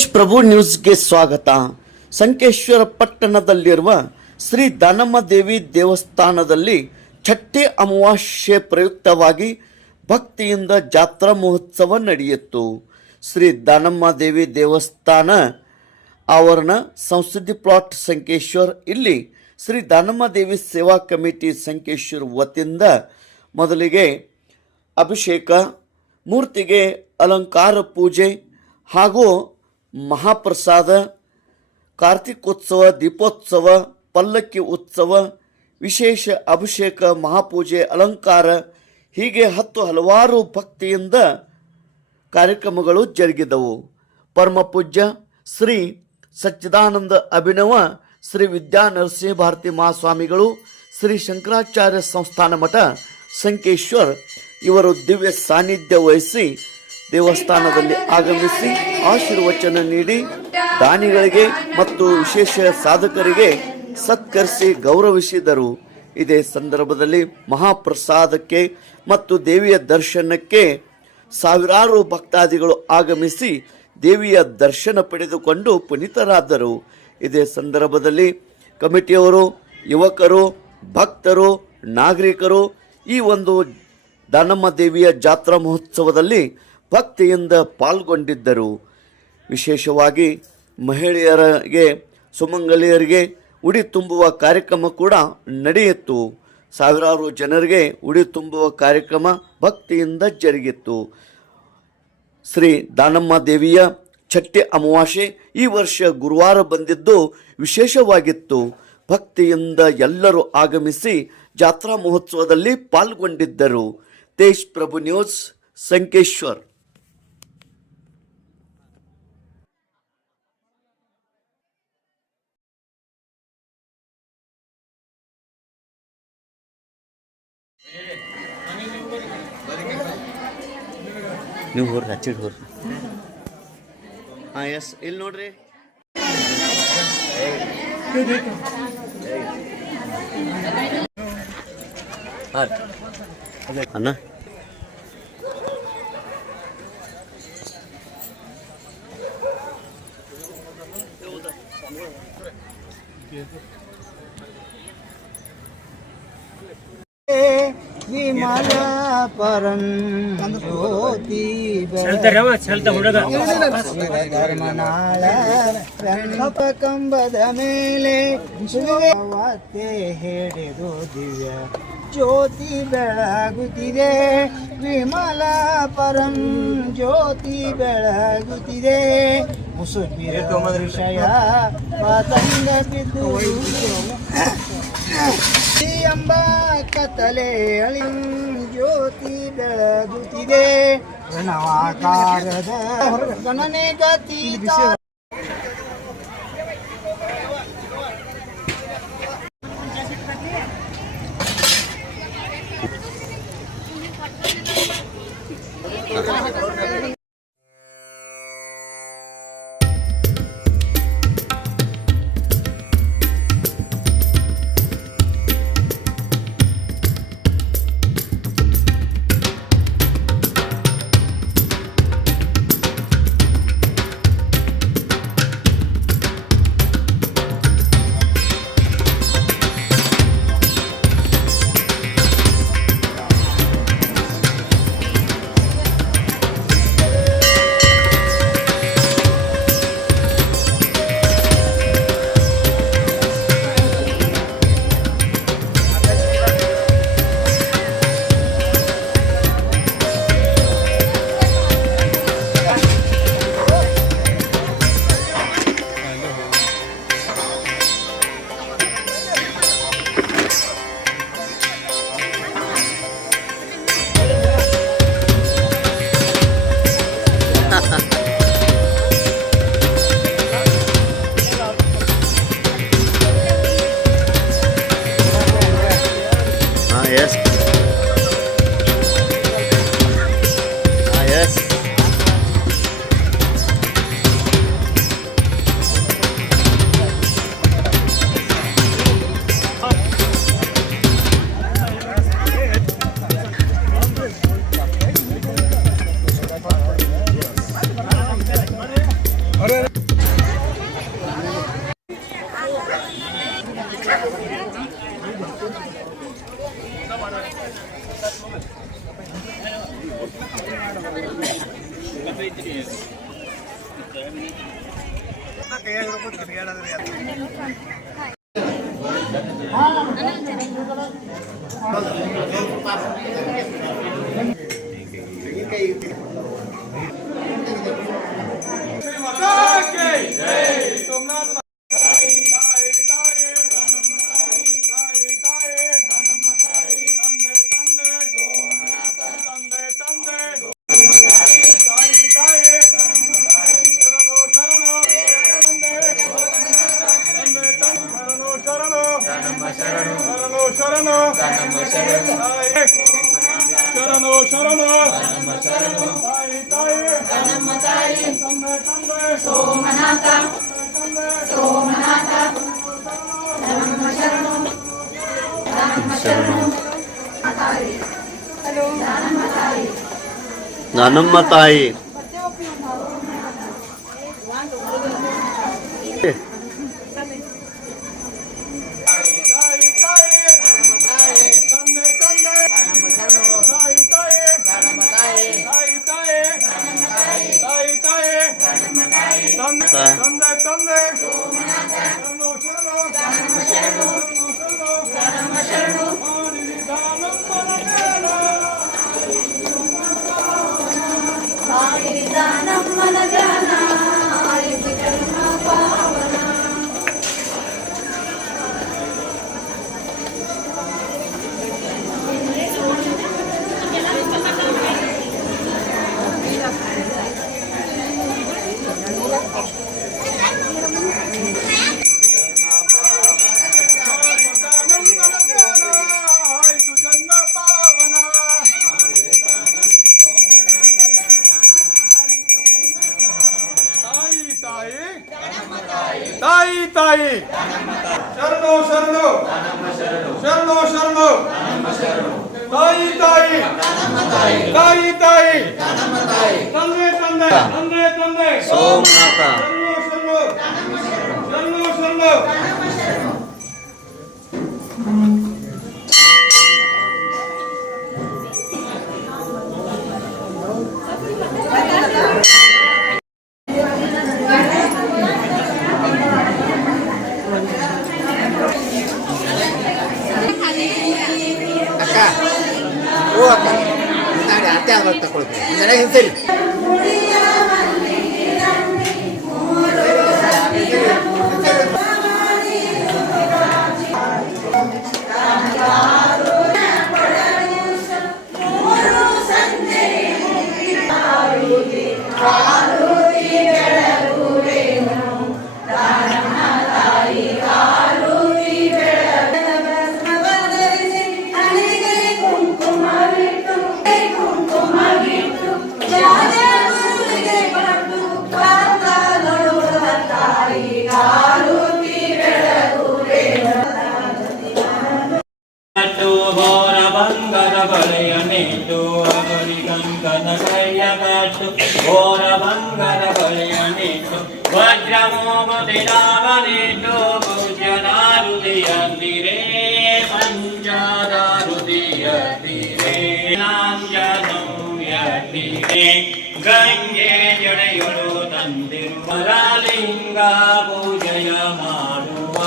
ತೇಜ್ ಪ್ರಭು ನ್ಯೂಸ್ಗೆ ಸ್ವಾಗತ. ಸಂಕೇಶ್ವರ ಪಟ್ಟಣದಲ್ಲಿರುವ ಶ್ರೀ ದಾನಮ್ಮ ದೇವಿ ದೇವಸ್ಥಾನದಲ್ಲಿ ಛಟ್ಟೆ ಅಮಾವಾಸ್ಯೆ ಪ್ರಯುಕ್ತವಾಗಿ ಭಕ್ತಿಯಿಂದ ಜಾತ್ರಾ ಮಹೋತ್ಸವ ನಡೆಯಿತು. ಶ್ರೀ ದಾನಮ್ಮ ದೇವಿ ದೇವಸ್ಥಾನ ಆವರಣ ಸಂಸ್ಕೃತಿ ಪ್ಲಾಟ್ ಸಂಕೇಶ್ವರ್, ಇಲ್ಲಿ ಶ್ರೀ ದಾನಮ್ಮ ದೇವಿ ಸೇವಾ ಕಮಿಟಿ ಸಂಕೇಶ್ವರ್ ವತಿಯಿಂದ ಮೊದಲಿಗೆ ಅಭಿಷೇಕ, ಮೂರ್ತಿಗೆ ಅಲಂಕಾರ ಪೂಜೆ ಹಾಗೂ ಮಹಾಪ್ರಸಾದ, ಕಾರ್ತಿಕೋತ್ಸವ, ದೀಪೋತ್ಸವ, ಪಲ್ಲಕ್ಕಿ ಉತ್ಸವ, ವಿಶೇಷ ಅಭಿಷೇಕ, ಮಹಾಪೂಜೆ, ಅಲಂಕಾರ, ಹೀಗೆ ಹತ್ತು ಹಲವಾರು ಭಕ್ತಿಯಿಂದ ಕಾರ್ಯಕ್ರಮಗಳು ಜರುಗಿದವು. ಪರಮಪೂಜ್ಯ ಶ್ರೀ ಸಚ್ಚಿದಾನಂದ ಅಭಿನವ ಶ್ರೀ ವಿದ್ಯಾ ನರಸಿಂಹ ಭಾರತಿ ಮಹಾಸ್ವಾಮಿಗಳು, ಶ್ರೀ ಶಂಕರಾಚಾರ್ಯ ಸಂಸ್ಥಾನ ಮಠ ಸಂಕೇಶ್ವರ್ ಇವರು ದಿವ್ಯ ಸಾನ್ನಿಧ್ಯ ವಹಿಸಿ ದೇವಸ್ಥಾನದಲ್ಲಿ ಆಗಮಿಸಿ ಆಶೀರ್ವಚನ ನೀಡಿ ದಾನಿಗಳಿಗೆ ಮತ್ತು ವಿಶೇಷ ಸಾಧಕರಿಗೆ ಸತ್ಕರಿಸಿ ಗೌರವಿಸಿದರು. ಇದೇ ಸಂದರ್ಭದಲ್ಲಿ ಮಹಾಪ್ರಸಾದಕ್ಕೆ ಮತ್ತು ದೇವಿಯ ದರ್ಶನಕ್ಕೆ ಸಾವಿರಾರು ಭಕ್ತಾದಿಗಳು ಆಗಮಿಸಿ ದೇವಿಯ ದರ್ಶನ ಪಡೆದುಕೊಂಡು ಪುನೀತರಾದರು. ಇದೇ ಸಂದರ್ಭದಲ್ಲಿ ಕಮಿಟಿಯವರು, ಯುವಕರು, ಭಕ್ತರು, ನಾಗರಿಕರು ಈ ಒಂದು ದಾನಮ್ಮ ದೇವಿಯ ಜಾತ್ರಾ ಮಹೋತ್ಸವದಲ್ಲಿ ಭಕ್ತಿಯಿಂದ ಪಾಲ್ಗೊಂಡಿದ್ದರು. ವಿಶೇಷವಾಗಿ ಮಹಿಳೆಯರಿಗೆ, ಸುಮಂಗಲಿಯರಿಗೆ ಉಡಿ ತುಂಬುವ ಕಾರ್ಯಕ್ರಮ ಕೂಡ ನಡೆಯಿತು. ಸಾವಿರಾರು ಜನರಿಗೆ ಉಡಿ ತುಂಬುವ ಕಾರ್ಯಕ್ರಮ ಭಕ್ತಿಯಿಂದ ಜರುಗಿತ್ತು. ಶ್ರೀ ದಾನಮ್ಮ ದೇವಿಯ ಚಟ್ಟಿ ಅಮಾವಾಸ್ಯೆ ಈ ವರ್ಷ ಗುರುವಾರ ಬಂದಿದ್ದು ವಿಶೇಷವಾಗಿತ್ತು. ಭಕ್ತಿಯಿಂದ ಎಲ್ಲರೂ ಆಗಮಿಸಿ ಜಾತ್ರಾ ಮಹೋತ್ಸವದಲ್ಲಿ ಪಾಲ್ಗೊಂಡಿದ್ದರು. ತೇಜ್ ಪ್ರಭು ನ್ಯೂಸ್, ಸಂಕೇಶ್ವರ್. ನೀವು ಹೋರ್ರಿ ಹಚ್ಚಿಡ್ ಹೋರ್ರಿ ಹಾಂ ಎಸ್ ಇಲ್ಲಿ ನೋಡ್ರಿ ಅಣ್ಣ ವಿಮಲ ಪರಂ ಜ್ಯೋತಿ ಕಂಬದ ಮೇಲೆ ಸುವತ್ತೆ ಹೇಳಿದು ದಿವ್ಯ. ಜ್ಯೋತಿ ಬೆಳಗುತ್ತಿದೆ ವಿಮಲ ಪರಂ ಜ್ಯೋತಿ ಬೆಳಗುತ್ತಿದೆ. ಮುಸುಬಿರ ವಿಷಯ ಪತಂಗ ಬಿದ್ದು. ಎಂಬ ಕತ್ತಲೆ ಅಳಿ ಜ್ಯೋತಿ ಬೆಳಗುತ್ತಿದೆ ಗಣವಾಕಾರದ ಗಣನೆ ಗತಿ kayak robot kerja ada di atas Somnath Somnath धर्म शरणं धर्म शरणं मताई हॅलो ज्ञानम मताई ಶರಣು ಶರಣು ತಾಯಿ ತಾಯಿ ತಾಯಿ ತಾಯಿ ತಂದೆ ತಂದೆ ತಂದೆ ತಂದೆ ಸೋಮನಾಥ ಶರಣು ಶರಣು ಶರಣು ಶರಣು está correcto. En serio. Agari ಕಂಕನ ಕೈಯ ಕಟ್ಟು ಘೋರ ಬಂಗದ ಬಳೆಯ ನೆಟ್ಟು ವಜ್ರ ಮೋಗುದಿರಾವನಿಟ್ಟು ಪೂಜ್ಯನಾರುದಿಯಂದಿರೇ ಪಂಚದಾರುದಿಯಂದಿರೇ ನಾಂಜನೌಯತಿರೇ ಗಂಗೆ ಜಡೆಯೊಳು ತಂದಿರುವ ಲಿಂಗ ಪೂಜೆಯ ಮಾಡುವ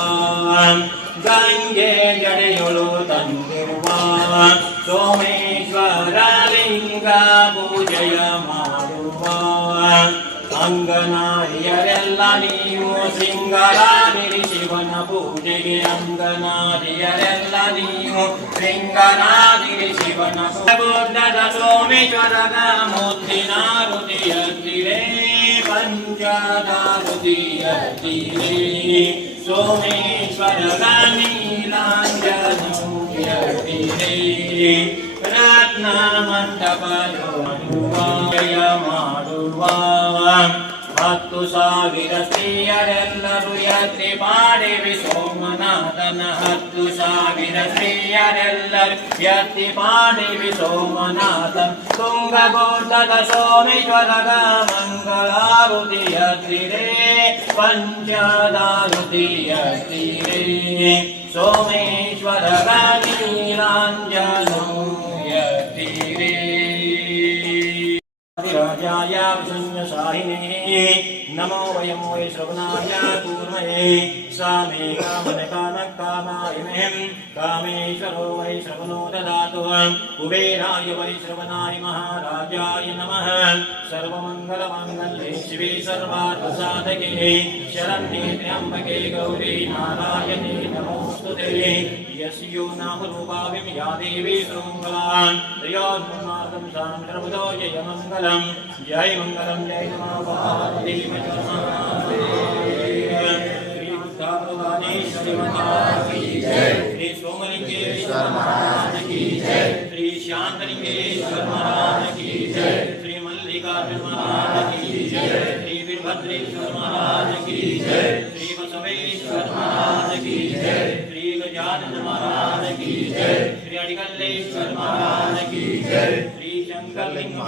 ಗಂಗೆ ಜಡೆಯೊಳು ತಂದಿರುವ ಸೋಮೇಶ್ವರ ಅಂಗನಾರಿಯರೆಲ್ಲ ನೀವು ಸಿಂಗರಾದಿರಿ ಶಿವನ ಪೂಜೆಗೆ ಅಂಗನಾರಿಯರೆಲ್ಲ ನೀವು ಸಿಂಗರಾದಿರಿ ಶಿವನ ಬುದ್ಧದ ಸೋಮೇಶ್ವರನ ಮುದ್ದಿನ ರುದಿಯತ್ತಿರೇ ಪಂಚದಾರುದಿಯತ್ತಿರೇ ಸೋಮೇಶ್ವರ ನೀಲಾಂಜನೂಯತಿರೇ ರತ್ನ ಮಂಟಪ ಜಯ ಮಾಡುವ ಹತ್ತು ಸಾವಿರ ಸ್ತ್ರೀಯರೆಲ್ಲರೂ ಯಾತ್ರೆ ಮಾಡಿವಿ ಸೋಮನಾಥನ ಹತ್ತು ಸಾವಿರ ಸ್ತ್ರೀಯರೆಲ್ಲರೂ ಯತ್ತಿ ಮಾಡಿವಿ ಸೋಮನಾಥನ ತುಂಗಬೋಧದ ಸೋಮೇಶ್ವರದ ಮಂಗಳಾರುತಿಯತ್ತಿರೇ ಪಂಚದಾರುತಿಯತ್ತಿರೇ ಸೋಮೇಶ್ವರ ನೀಲಾಂಜನೋಯತಿರೇ ರಾಜಾಯ ಸಂಯಸಾಹಿನೇ नमो वयं वै श्रवणाय कूर्महे सा मे कामनकामकामाय मेहं कामेश्वरो वै श्रवणो ददातु कुबेराय वै श्रवणाय महाराजाय नमः सर्वमङ्गलमाङ्गल्ये शिवे सर्वार्थसाधके शरण्ये त्र्यम्बके गौरी नारायणे नमोऽस्तु ते यस्यो नामरूपाभिं या देवी सर्वमङ्गलान् त्रयोन्मार्गं सां सर्वतो जय मङ्गलं जय मङ्गलं जय नमः श्री भगवानेश्वरी महाराज की जय श्री सोमलिंगेश्वर महाराज की जय श्री शांतलिंगेश्वर महाराज की जय श्री मल्लिकार्जुन महाराज की जय श्री वीरभद्रेश्वर महाराज की जय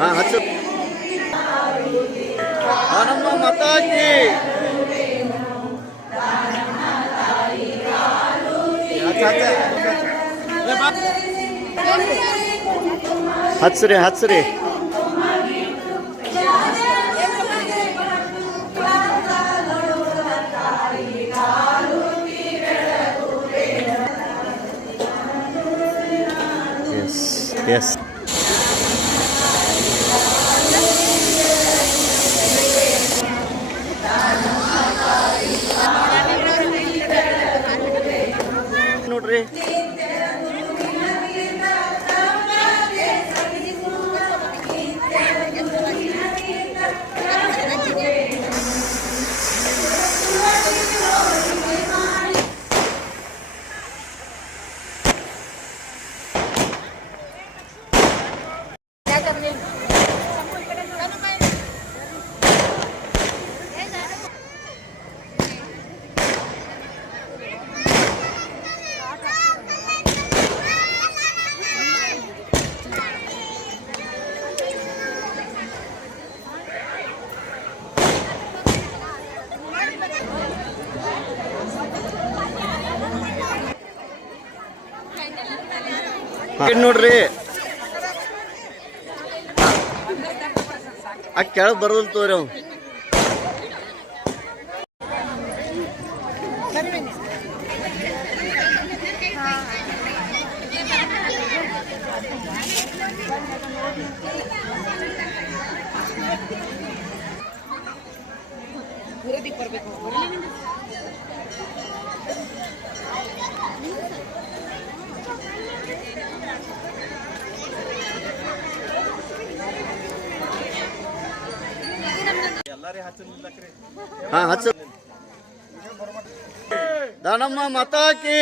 ಹಾಂ ಹಚ್ಚು. ನಮ್ಮ ಮಾತಾಕಿ ಹಚ್ಚ್ರಿ ಹಚ್ಚ್ರಿ Yes. ನೋಡ್ರಿ ಆ ಕೆಳಗೆ ಬರೋದಿಲ್ಲ ತೋರಿ ಅವ್ ಹಾಂ ಹಚ್ಚು. ದಾನಮ್ಮ ಮಾತಾಕಿ.